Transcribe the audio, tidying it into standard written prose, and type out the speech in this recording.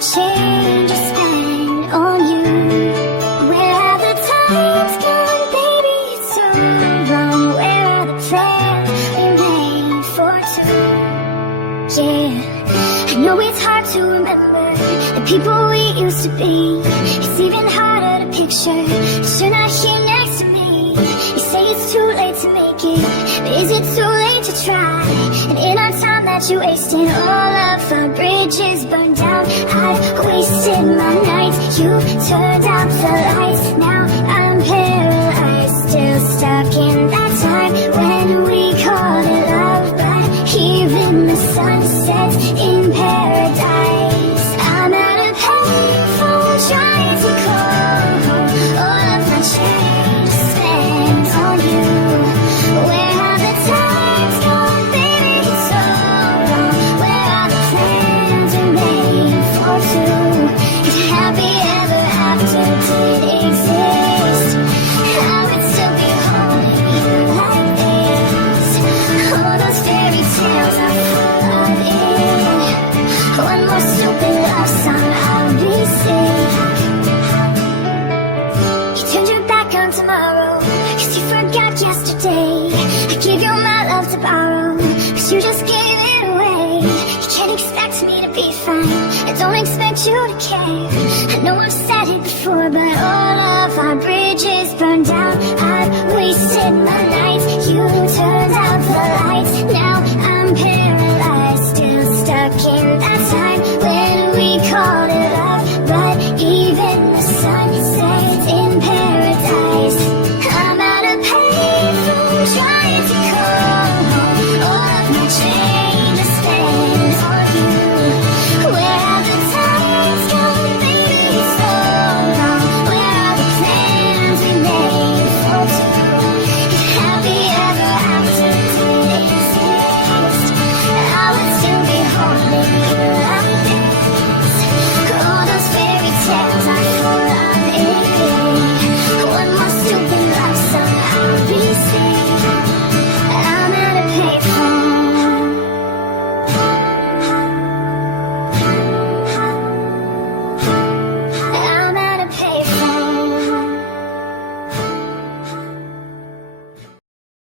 change I spent on you. Where have the times gone, baby? It's so long. Where are the plans we made for two? Yeah, I know it's hard to remember the people we used to be. It's even harder to picture that you're not here next to me. You say it's too late to make it, but is it too late to try? And in our time that you wasted, all of our bridges burned down. I've wasted my nights, you turned out the lights. Now I'm paralyzed, still stuck in that time when we called it love. But here in the sunsets in paradise, I'm at a payphone trying to call home. All of my change spent on you. Where have the times gone, baby? It's so long. Where are the plans we made for two? If happy ever after did exist, I would still be holding you like this. All those fairy tales are full of it. One more stupid love song, I'll be sick. You turned your back on tomorrow, 'cause you forgot yesterday. I gave you my love to borrow, 'cause you just gave it away. You can't expect me to be fine, I don't expect you to care.